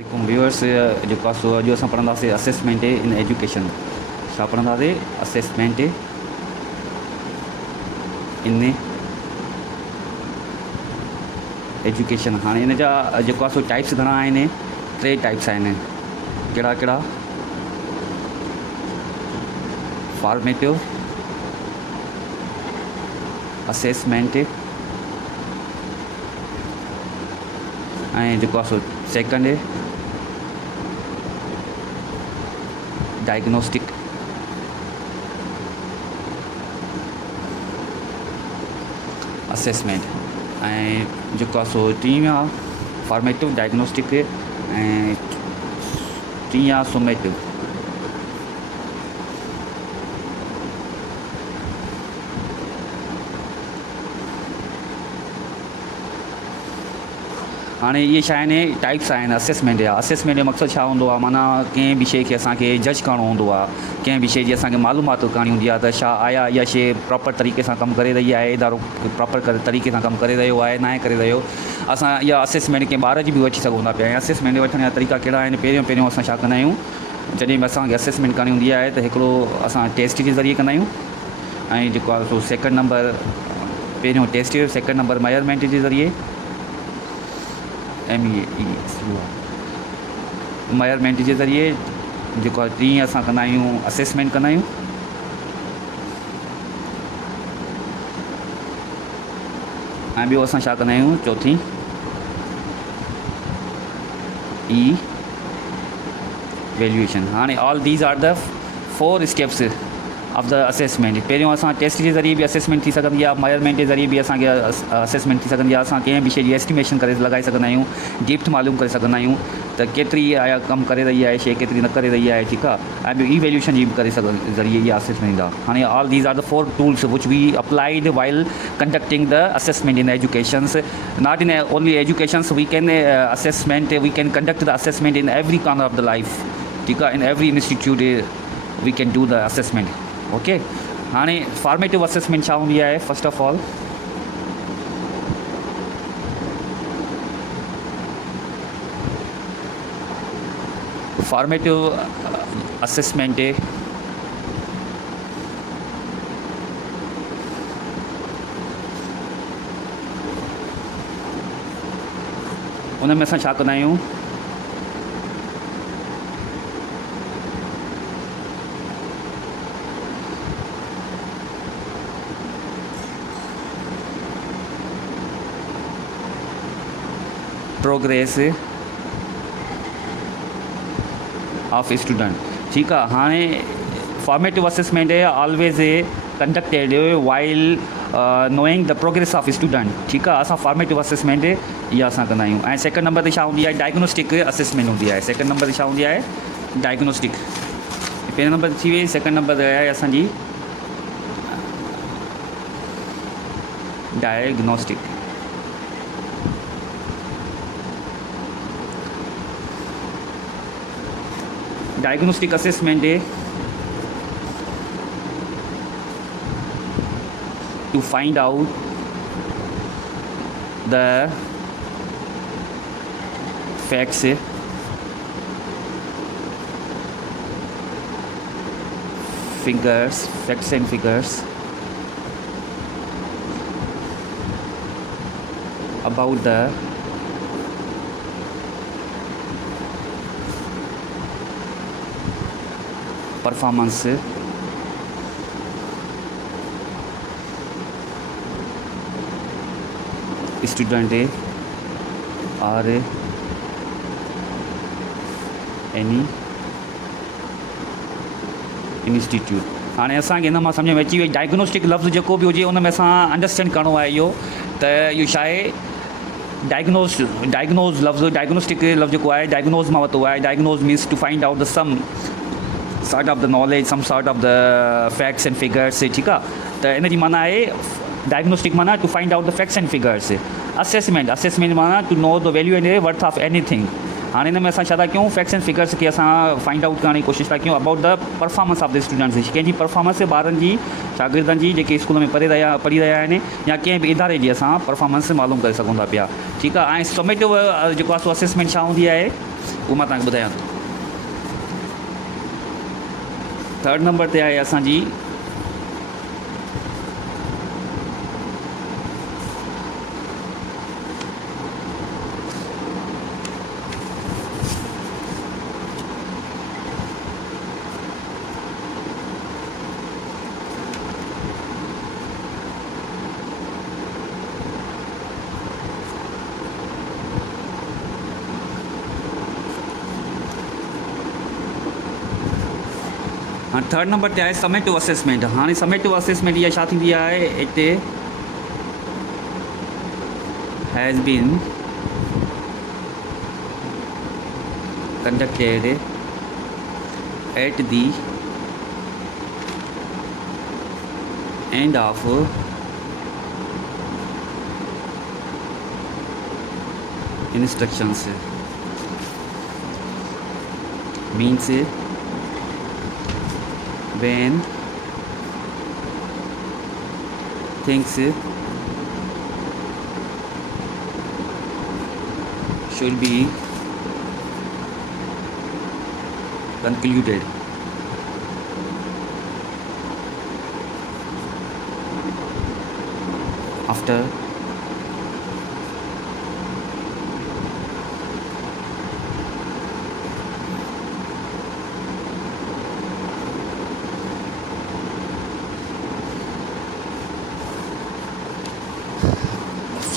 व्यूअर्स जेको आहे सो अॼु असां पढ़ंदासीं असेसमेंट इन एजुकेशन। छा पढ़ंदासीं? Assessment in education. हाणे इन जा जेको आहे सो टाइप्स घणा आहिनि? 3 टाइप्स आहिनि। कहिड़ा कहिड़ा? फॉर्मेटिव असेसमेंट ऐं जेको आहे सो सेकेंड डायग्नोस्टिक। असेसमेंट ऐं जेको आहे सो टीं आहे फॉर्मेटिव डायग्नोस्टिक ऐं टीं आहे सुमेटिव। हाणे इहे छा आहिनि? टाइप्स आहिनि असेसमेंट जा। असेसमेंट जो मक़सदु छा हूंदो आहे? माना कंहिं बि शइ खे असांखे जज करिणो हूंदो आहे, कंहिं बि शइ जी असांखे मालूमात करणी हूंदी आहे त छा आया इहा शइ प्रॉपर तरीक़े सां कमु करे रही आहे, इदारो प्रॉपर तरीक़े सां कमु करे रहियो आहे, न आहे करे रहियो। असां इहा असेसमेंट कंहिं ॿार जी बि वठी सघूं था पिया। ऐं असेसमेंट वठण जा तरीक़ा कहिड़ा आहिनि? पहिरियों असां छा कंदा आहियूं? जॾहिं बि असांखे असेसमेंट करणी हूंदी आहे त हिकिड़ो असां टेस्ट जे ज़रिए कंदा आहियूं ऐं जेको आहे सो सेकेंड नंबर पहिरियों टेस्ट, सेकेंड नंबर मेजरमेंट जे ज़रिए मेजरमेंट जे ज़रिए जेको आहे टीं असां कंदा आहियूं असेसमेंट कंदा आहियूं। ऐं ॿियो असां छा कंदा आहियूं? चौथीं वैल्यूएशन। हाणे all these are the 4 steps of the assessment. पहिरियों असां टेस्ट जे ज़रिए बि असेसमेंट थी सघंदी आहे, मेजरमेंट जे ज़रिए बि असांखे असेसमेंट थी सघंदी आहे। असां कंहिं बि शइ जी एस्टिमेशन करे लॻाए सघंदा आहियूं, डेप्थ मालूम करे सघंदा आहियूं त केतिरी आया कमु करे रही आहे शइ, केतिरी न करे रही आहे, ठीकु आहे। ऐं ॿियो इवैल्यूएशन जी बि करे ज़रिए इहा असेसमेंट आहे। हाणे all these are the 4 tools which we applied while conducting the assessment in educations. Not in only educations, we can assessment, we can conduct the assessment in every corner of the life, ठीकु आहे। In every institute we can do the assessment. Okay, हाणे formative assessment छा हूंदी आहे? First of all formative assessment उन में असां छा कंदा आहियूं? प्रोग्रेस ऑफ स्टूडेंट, ठीकु आहे। हाणे formative assessment always conducted while knowing the progress of student, ठीकु आहे। असां फॉर्मेटिव असेसमेंट इहा असां कंदा आहियूं। ऐं सेकेंड नंबर ते छा हूंदी आहे? डायग्नोस्टिक असेसमेंट हूंदी आहे। सेकेंड नंबर ते छा हूंदी आहे? डायग्नोस्टिक। पहिरें नंबर ते थी वई, सेकेंड नंबर ते आहे असांजी diagnostic. Diagnostic assessment to find out the facts, facts and figures about the performance student or any institute. हाणे असांखे हिन मां सम्झ में अची वई डायग्नोस्टिक लफ़्ज़ जेको बि हुजे उन में असां अंडरस्टैंड करिणो आहे इहो त इहो छा आहे। डायग्नोज़ लफ़्ज़, डायग्नोस्टिक लफ़्ज़ जेको आहे डायग्नोज़ मां वरितो आहे। Diagnose means to find out the some sort of the knowledge, some sort of the facts and figures, ठीकु आहे। त इन जी माना आहे डायग्नोस्टिक माना to find out the facts and figures. Assessment माना to know the value and worth of anything, हाँ इन में असां छा था कयूं, फैक्ट्स एंड फिगर्स खे असां फाइंड आउट करण जी कोशिशि था कयूं about the performance of the students, कंहिंजी परफॉर्मेंस ॿारनि जी शागिर्दनि जी जेके स्कूल में पढ़ी रहिया आहिनि या कंहिं बि इदारे जी असां परफॉर्मेंस मालूम करे सघूं था पिया। ठीकु आहे। ऐं समेटिव जेको आहे सो असेसमेंट छा हूंदी आहे उहो मां तव्हांखे ॿुधायां थो। 3rd नंबर ते आहे असांजी हाँ 3rd नंबर ते आहे समेटिव असेसमेंट। हाँ समेटिव असेसमेंट इहा छा थींदी आहे, हिते has been conducted at the end of instructions, means when things should be concluded after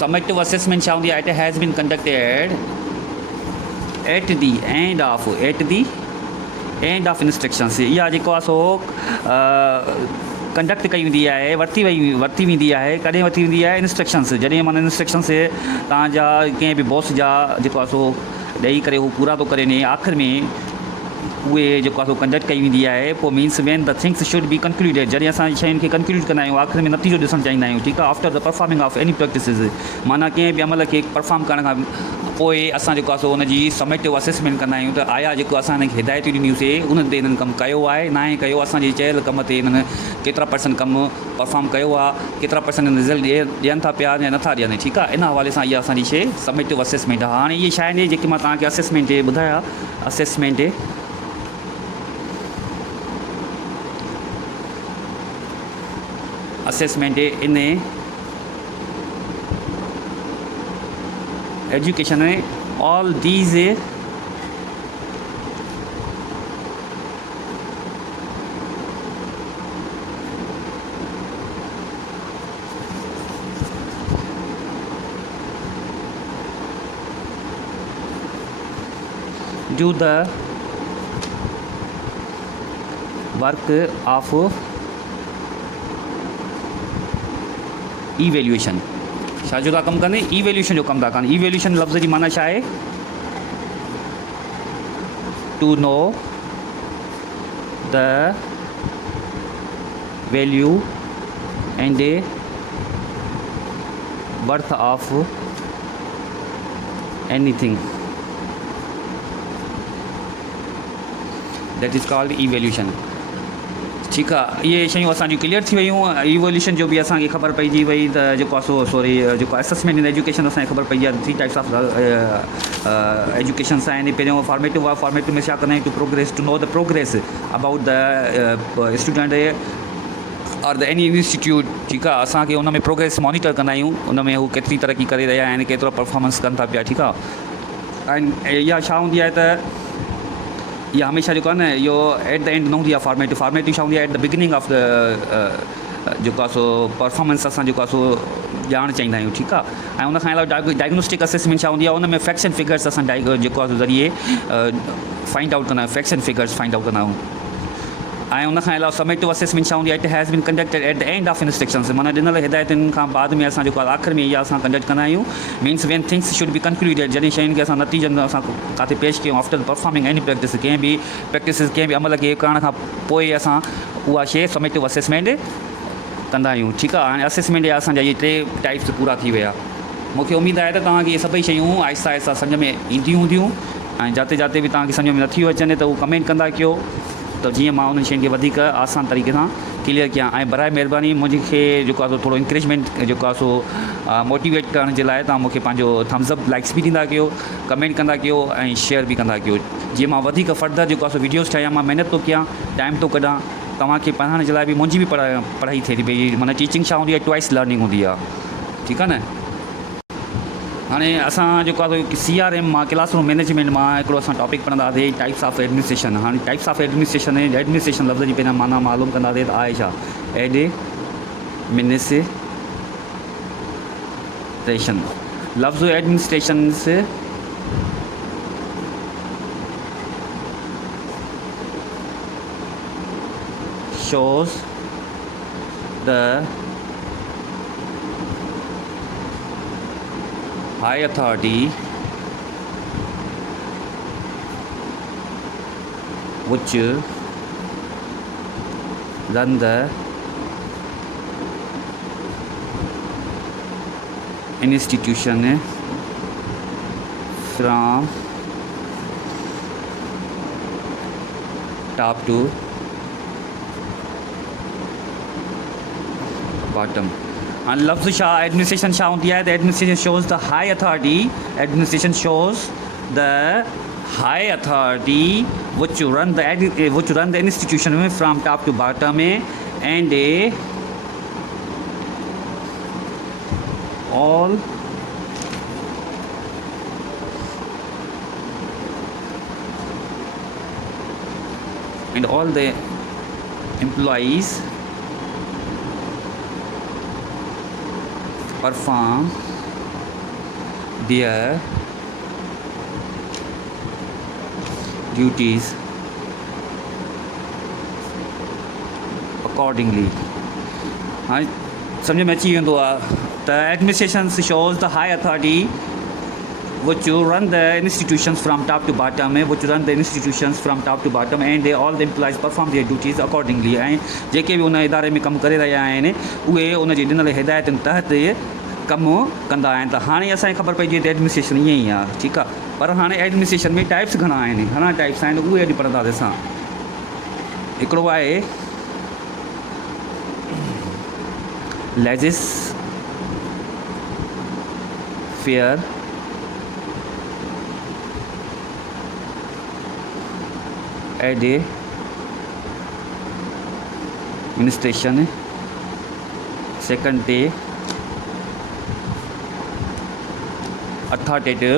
summative assessment छा हूंदी आहे, it has been conducted at the end of instructions। इहा जेको आहे सो कंडक्ट कई वेंदी आहे, वरिती वेंदी आहे, कॾहिं वरिती वेंदी आहे इंस्ट्रक्शंस, जॾहिं माना इंस्ट्रक्शंस तव्हांजा कंहिं बि बॉस जा जेको आहे सो ॾेई करे हू पूरा थो करे ने आख़िर में उहे जेको आहे सो कंडक्ट कई वेंदी आहे। पोइ means when the things should be concluded, जॾहिं असां शयुनि खे कंक्लूड कंदा आहियूं, आख़िर में नतीजो ॾिसणु चाहींदा आहियूं। ठीकु आहे। After the performing of any practices, माना कंहिं बि अमल खे परफॉर्म करण खां पोइ असां जेको आहे सो हुनजी समेटिव असेसमेंट कंदा आहियूं त आया जेको असां हिनखे हिदायतूं ॾिनियूंसीं उन ते हिननि कमु कयो आहे न आहे कयो, असांजे चयल कम ते हिननि केतिरा % कमु परफॉर्म कयो आहे, केतिरा % रिज़ल्ट ॾियनि था पिया या नथा ॾियनि। ठीकु आहे। इन हवाले सां इहा असांजी शइ समेटिव असेसमेंट आहे। हाणे इहे छा आहिनि जेके मां तव्हांखे असेसमेंट ॿुधाया, assessment in education, all these do the work of evaluation. छा जो था कमु कनि, इवेल्यूएशन जो कमु था कनि। इवेल्यूएशन लफ़्ज़ जी माना छा आहे, to know the value and worth of anything, that is called evaluation. ठीकु आहे। इहे शयूं असांजी क्लियर थी वियूं। इवोल्यूशन जो बि असांखे ख़बर पइजी वई त जेको आहे सो सॉरी जेको असेसमेंट इन एजुकेशन असांखे ख़बर पइजी आहे 3 टाइप्स ऑफ एजुकेशन्स आहिनि। पहिरियों फॉर्मेटिव आहे, फॉर्मेटिव में छा कंदा आहियूं, to progress, to know the progress about the student और द एनी इंस्टीट्यूट। ठीकु आहे। असांखे उन में प्रोग्रेस मॉनिटर कंदा आहियूं, उन में हू केतिरी तरक़ी करे रहिया आहिनि, केतिरो परफॉर्मेंस कनि था पिया। ठीकु आहे। ऐं इहा छा हूंदी आहे त इहा हमेशह जेको आहे न इहो एट द एंड न हूंदी आहे फॉर्मेटिव। फॉर्मेटिव छा हूंदी आहे, at the beginning of the जेको आहे सो परफॉर्मेंस असां जेको आहे सो ॼाणणु चाहींदा आहियूं। ठीकु आहे। ऐं उनखां अलावा डायग्नोस्टिक असेसमेंट छा हूंदी आहे, उन में फैक्ट्स एंड फिगर्स असां जेको आहे ज़रिए फाइंड आउट कंदा आहियूं, facts and figures find out कंदा आहियूं। ऐं उनखां अलावा समेटिव असेसमेंट छा हूंदी आहे, it has been conducted at the end of instructions, माना ॾिनल हिदायतुनि खां बाद में असां जेको आहे आख़िर में इहा असां कंडक्ट कंदा आहियूं। Means when things should be concluded, जॾहिं शयुनि खे असां नतीजनि असां किथे पेश कयूं। आफ्टर परफॉर्मिंग एनी प्रैक्टिस, कंहिं बि प्रैक्टिस कंहिं बि अमल खे करण खां पोइ असां उहा शइ समेटिव असेसमेंट कंदा आहियूं। ठीकु आहे। हाणे असेसमेंट जा असांजा इहे 3 टाइप्स पूरा थी विया। मूंखे उमेदु आहे त तव्हांखे इहे सभई शयूं आहिस्ता आहिस्ता सम्झ में ईंदियूं हूंदियूं ऐं जाते जाते बि तव्हांखे सम्झ में नथी अचनि त उहो कमेंट कंदा कयो त जीअं मां उन शयुनि खे वधीक आसान तरीक़े सां क्लियर कयां। ऐं बराए महिरबानी मुंहिंखे जेको आहे थोरो इंकरेजमेंट जेको आहे सो मोटिवेट करण जे लाइ तव्हां मूंखे पंहिंजो थम्सअप लाइक्स बि ॾींदा कयो, कमेंट कंदा कयो ऐं शेयर बि कंदा कयो, जीअं मां वधीक फर्दर जेको आहे सो वीडियोज़ ठाहियां। मां महिनत थो कयां, टाइम थो कढां, तव्हांखे पढ़ाइण जे लाइ बि मुंहिंजी बि पढ़ाई थिए थी पई। माना टीचिंग छा हूंदी आहे, ट्वाइस लर्निंग हूंदी आहे, ठीकु आहे न। हाणे असां जेको आहे CRM मां क्लासरूम मैनेजमेंट मां हिकिड़ो असां टॉपिक पढ़ंदासीं, टाइप्स ऑफ एडमिनिस्ट्रेशन। हाणे टाइप्स ऑफ एडमिनिस्ट्रेशन लफ़्ज़ जी पहिरियां माना मालूम कंदासीं त आहे छा। एडमिनिस्ट्रेशन लफ़्ज़ एडमिनिस्ट्रेशन से shows the high authority which run the institution from top to bottom. And लफ्ज़ छा एडमिनिस्ट्रेशन छा होती है, the administration shows the high authority, administration shows the high authority which run the institution from top to bottom and all the employees perform their duties accordingly. हाँ समझ में अची वेंदो आहे त administration shows the high authority which run the institutions from top to bottom and all the employees perform their duties accordingly. ऐं जेके बि उन इदारे में कमु करे रहिया आहिनि उहे उन जी ॾिनल हिदायतुनि तहत कमु कंदा आहिनि। त हाणे असांखे ख़बर पइजी त एडमिनिस्ट्रेशन ईअं ई आहे, ठीकु आहे। पर हाणे एडमिनिस्ट्रेशन में टाइप्स घणा आहिनि, टाइप्स आहिनि, उहे अॼु पढ़ंदासीं असां। हिकिड़ो आहे लेजिस्लेटिव एडमिनिस्ट्रेशन, सेकंड है अथॉरिटेटिव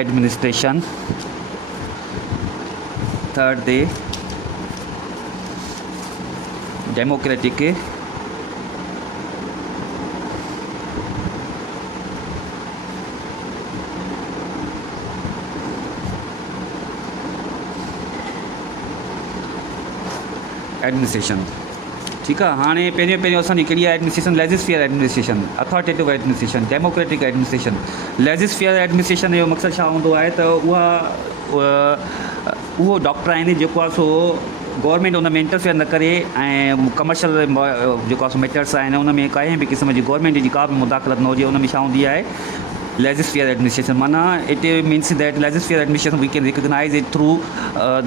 एडमिनिस्ट्रेशन, थर्ड है डेमोक्रेटिक एडमिनिस्ट्रेशन, ठीकु आहे। हाणे पहिरियों असांजी कहिड़ी आहे administration, legislative administration, authoritative administration, democratic administration. Legislative administration जो मक़सदु छा हूंदो आहे त उहो डॉक्टर आहिनि जेको आहे सो गवर्नमेंट उन में इंटरफेयर न करे ऐं कमर्शियल जेको आहे सो मैटर्स आहिनि उन में कंहिं बि क़िस्म जी गवर्नमेंट जी का बि मुदाख़लत न हुजे। उन में छा हूंदी आहे legislative administration, mana it means that legislative administration we can recognize it through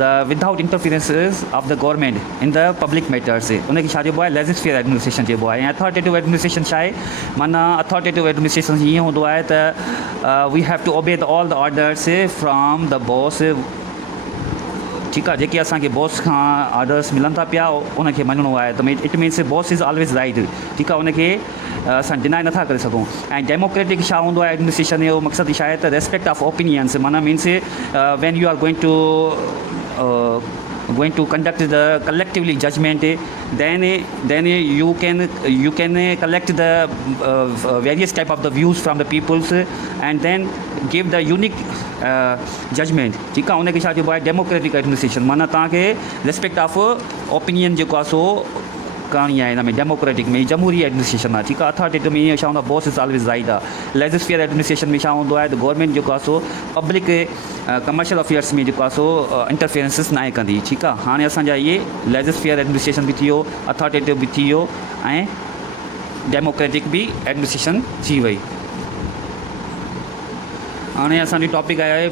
the without interferences of the government in the public matters. उनखे छा चइबो आहे legislative administration चइबो आहे। ऐं authoritative administration छा आहे, माना authoritative administration हीअं हूंदो आहे त we have to obey all the orders from the boss, ठीकु आहे। जेके असांखे बॉस खां ऑर्डर्स मिलनि था पिया उनखे मञिणो आहे त it means boss is always right, ठीकु आहे। उनखे असां डिनाए नथा करे सघूं। ऐं डेमोक्रेटिक छा हूंदो आहे एडमिनिस्ट्रेशन जो मक़सदु छा आहे त रेस्पेक्ट ऑफ ओपिनियंस, माना means when you are going to conduct the collectively judgment, then you can collect the various type of the views from the peoples and then give the unique judgment, ठीकु आहे। उनखे छा चइबो आहे democratic administration, माना तव्हांखे respect of opinion जेको आहे सो करणी आहे। हिन में डेमोक्रेटिक में जमहूरी एडमिनिस्ट्रेशन आहे, ठीकु आहे। अथॉरिटेटिव में ईअं छा हूंदो आहे बॉस इज़ ऑलवेज राइट आहे। लेजिस्लेटिव एडमिनिस्ट्रेशन में छा हूंदो आहे त गवर्नमेंट जेको आहे सो पब्लिक कमर्शियल अफेयर्स में जेको आहे सो इंटरफेरेंसिस न आहे कंदी, ठीकु आहे। हाणे असांजा इहे लेजिस्लेटिव एडमिनिस्ट्रेशन बि थी वियो, अथॉरिटेटिव बि थी वियो ऐं डेमोक्रेटिक भी एडमिनिस्ट्रेशन थी वई। हाणे असांजी टॉपिक आया आहे